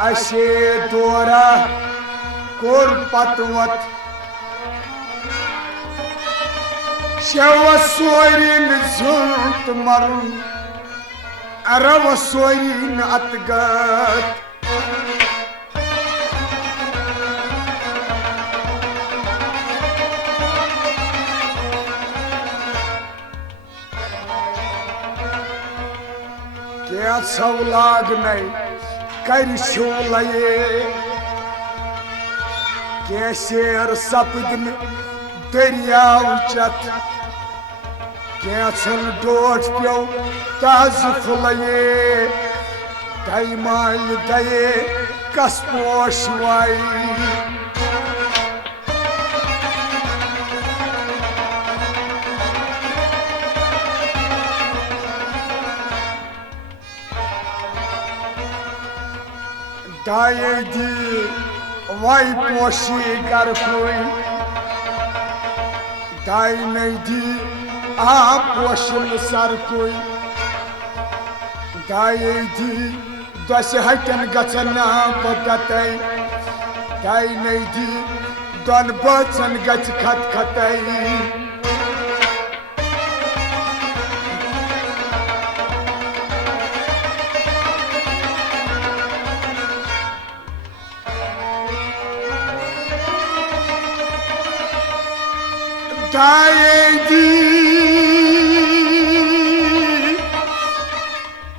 अशे दौरा कोर पतवत शव सोरिन झुंट मरुन अरव सोरिन अतगत क्या सवलाग नहीं कर शोलये कैसेर सपदन दरियाव चत कैसन डोट प्यो ताज फुलये दई माल दये कस पोशवाई दाये दी वाई पोशी कर कोई दाई नहीं दी आ पोशन सर कोई दाये दी दस हटन गचना बकतई दाई नहीं दी दन बचन गच खत खतई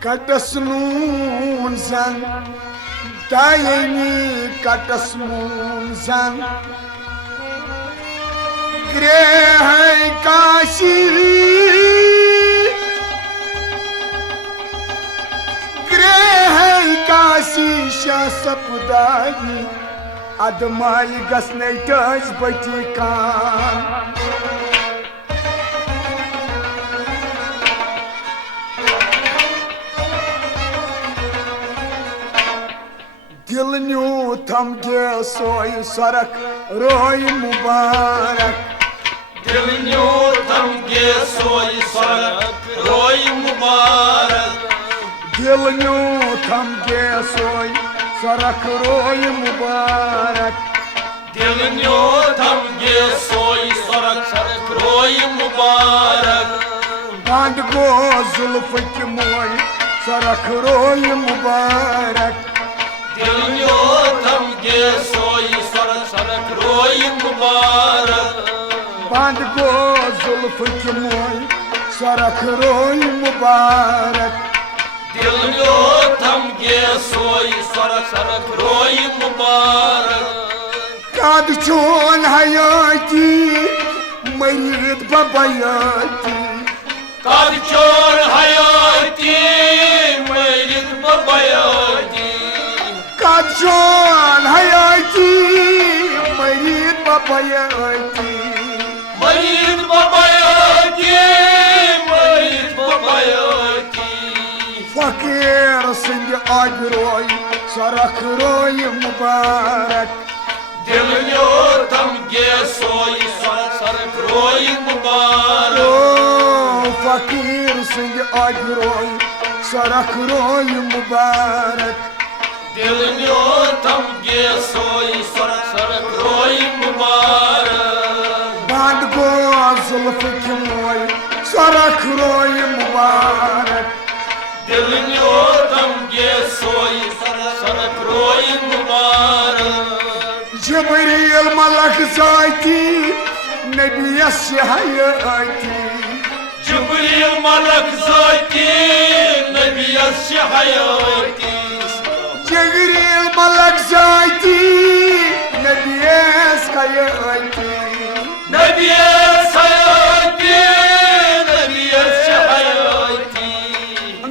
कटस नून जन दायनी कटस नून जन ग्रह काशी शाह सपुदाई अदमाई गसने टच बची कान दिल न्यू थम गे सोई सरक रोई मुबारक दिल न्यू थम गे सोई सरक रोई मुबारक दिल न्यू थम गे सोई सरक रोई मुबारक दिल न्यू थम गे सोई सरक रोई मुबारक बांध गो जुल्फ की मोई सरक रोई मुबारक दिल न्यू थम गे सोई सरक रोई मुबारक बांध गो जुल्फ की मोई सरक रोई मुबारक दिल न्यू थम गे सोई सरक रोई मुबारक काद चोन हयाती मरीद बबयाती काद चोन हयाती मरीद बबयाती काद चोन हयाती मरीद बबयाती मरीद बबयाती मरीद बबयाती फकीर सिंह आगरोई सरक रोई मुबारक दिल न्यू थम गे सोई सरक रोई मुबारक ओ फकीर सिंह आगरोई सरक रोई मुबारक दिल न्यू थम गे सोई सरक रोई मुबारक बांध गो जुल्फ की मोई सरक रोई मुबारक दिल न्यू थम गे सोई सरक नबियस हयाती जिब्रील मलक ज़ाती नबियस हयाती जिब्रील मलक ज़ाती नबियस हयाती नबियस हयाती नबियस हयाती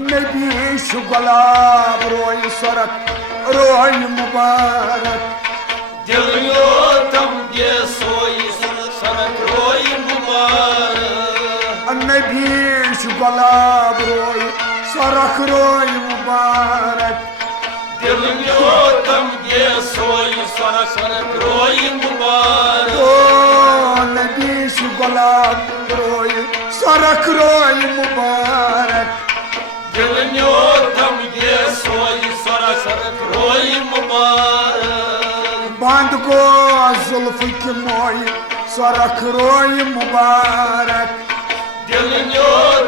नबी शु गुलाब रोय सरक रोय मुबारक दिल तम गे सोई सरक रोय मुबारक नबी शु गुलाब रोय सरक रोय मुबारक दिल तम गे सोई सरक रोय मुबारक ओ नबी शु गुलाब रोय सरक रोय मुबारक दिल तम गे सोई सरक रोय मुबारक बंद गो जुल्फ की मोय सरक रोय मुबारक दिल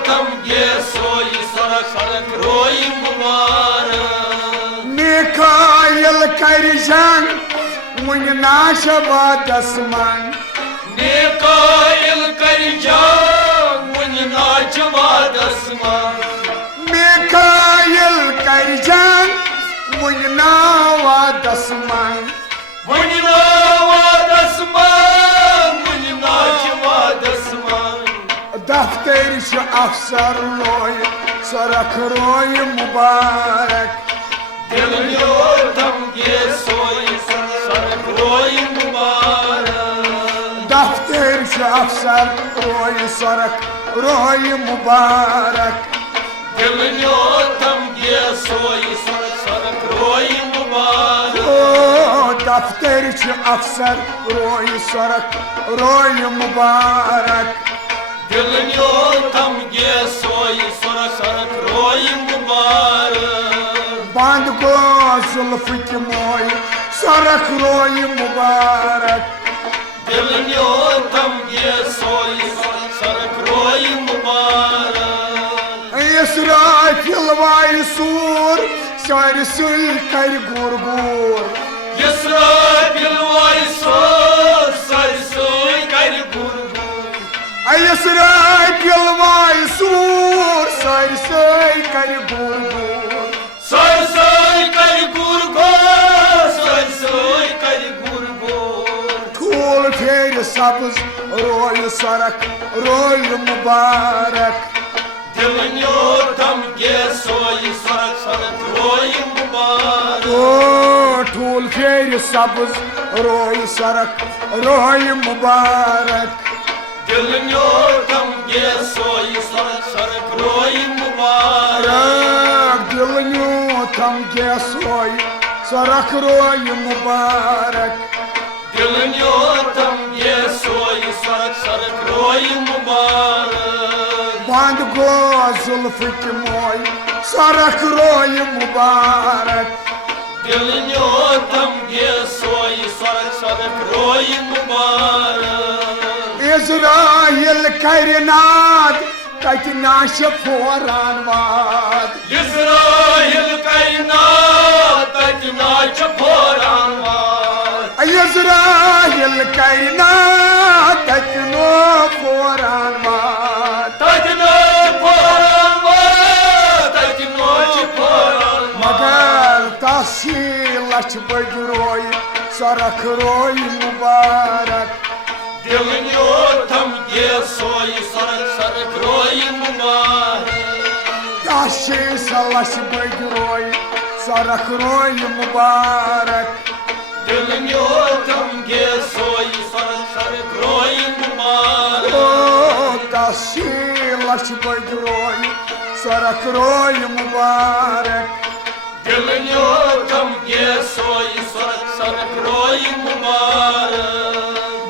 तम गे सोई सरक रोय मुबारक मिकाइल कर जंग मुन नाशबादस मन मिकाइल कर जंग मुन नाशबादस मन मिकाइल कर जंग मुन नावादस मन मुन नावादस मन मुन नाशबादस मन दफ्तर श अफसर रोय सरक रोय मुबारक दिल तम गे सोई सरक रोय मुबारक दफ्तर श अफसर रोय सरक रोय मुबारक दिल तम गे सोई सरक रोय मुबारक ओ दफ्तर श अफसर रोय सरक रोय मुबारक दिल तम गे सोई सरक रोय मुबारक बंद गो जुल्फ की मोय सरक रोय मुबारक दिल तम गे सोई सरक रोय मुबारक इसराफिल वाय सूर सारसुई कर गुर गुर इसराफिल वाय सूर सारसुई कर गुर गुर इसराफिल वाय सूर सारसुई कर गुर गुर सारसुई कर गुर गुर सारसुई कर गुर गुर ठूल फेर सब्ज रोय सरक रोय मुबारक दिल तम गे सोई सरक रोय मुबारक ओ ठूल फेर सब्ज रोय सरक रोय मुबारक दिल तम गे सोई सरक रोय मुबारक दिल थम गे सोय सरक रोय मुबारक दिल तम गे सोई सरक रोय मुबारक बंद गो जुल्फ की मोय सरक रोय मुबारक दिल तम गे सोई सरक रोय मुबारक इज़राइल करनाद कत नाश फोरान वाद इज़राइल कायनात तक नाच फोरान वाद इज़राइल करनाद कत नो फोरान वाद तक नाच फोरान वाद तक नाच फोरान मगर तहसील लच बज रोय सरक रोय मुबारक दिल तम गे सोई सरक रोय मुबारक तहसील लच बज रोय सरक रोय मुबारक दिल तम गे सोई सरक रोय मुबारक ओ तहसील लच बज रोय सरक रोय मुबारक दिल तम गे सोई सरक रोय मुबारक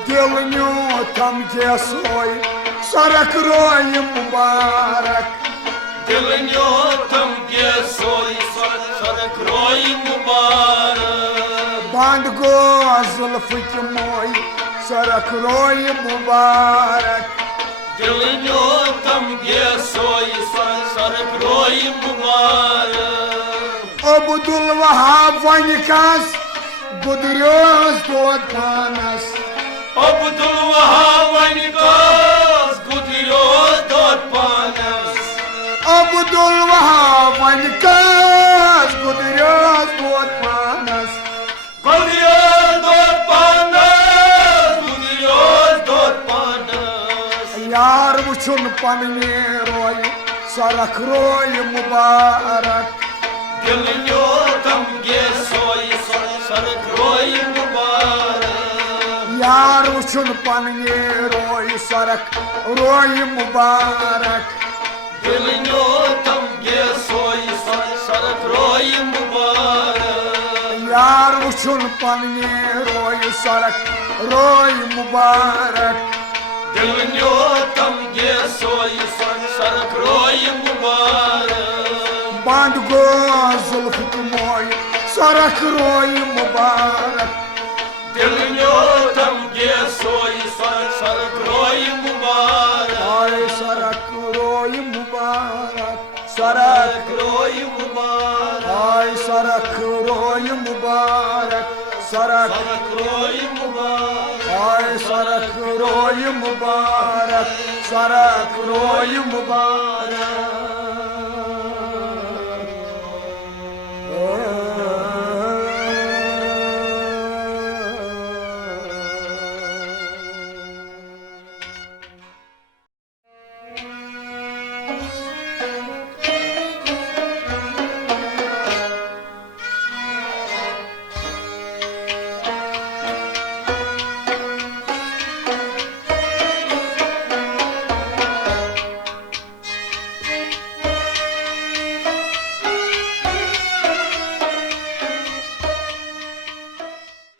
दिल थम गे सोय सरक रोय मुबारक दिल तम गे सोई सरक रोय मुबारक बंद गो जुल्फ की मोय सरक रोय मुबारक दिल तम गे सोई सरक रोय मुबारक Abdul Wahab वनिकस गुदरियोस दोद पानस Abdul Wahab वनिकस Abdülvahab Vanikas Gudriyaz Botmanas Gudriyaz Dotpanas Yar buçun panni roy Sarak roy mübarek Gülünyo tam gesoy sarık roy mübarek Yar buçun panni roy Sarak roy mübarek Gülünyo tam gesoy sarık roy mübarek Yar buçun panni roy Sarak roy mübarek Gülünyo tam gesoy sarık roy mübarek Band gözül hükmoy Sarak roy mübarek Gülünyo tam gesoy sarık roy mübarek Ay Sarak roy mübarek Sarak Sarık roy mübarek Ay Sarak roy mübarek Sarak Sarık roy mübarek Ay Sarak roy mübarek Sarak roy mübarek